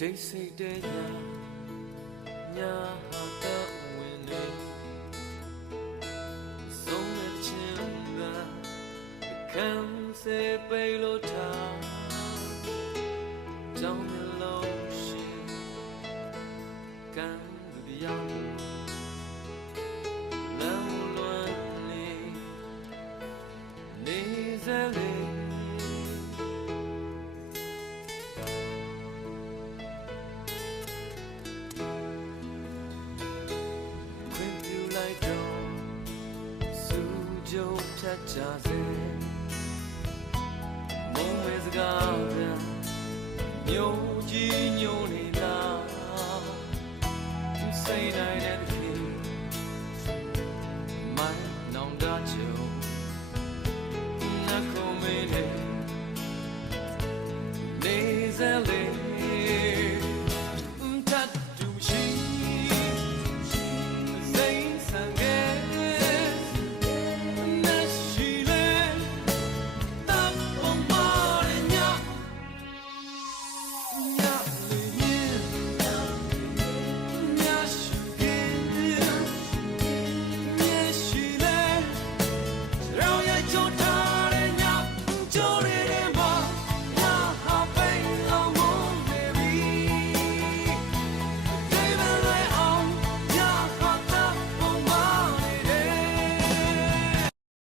တိတ်ဆိတ်တဲ့ညာဟာတော့ဝင်နေဆုံးမချင်းကခံစေပိလို့ထားကြောင်းမျက်လုံးရှင်ကံလူပြောင်းလမ်းလွန်နေစလေကြုံဖြတ်ကြစေမုံမဲစကားပြန်ညိုကြီးညိုနေလားသူစိတ်နိုင်တဲ့ခေမိုင်းနောင်တချုံနှခုံးမင်းနဲ့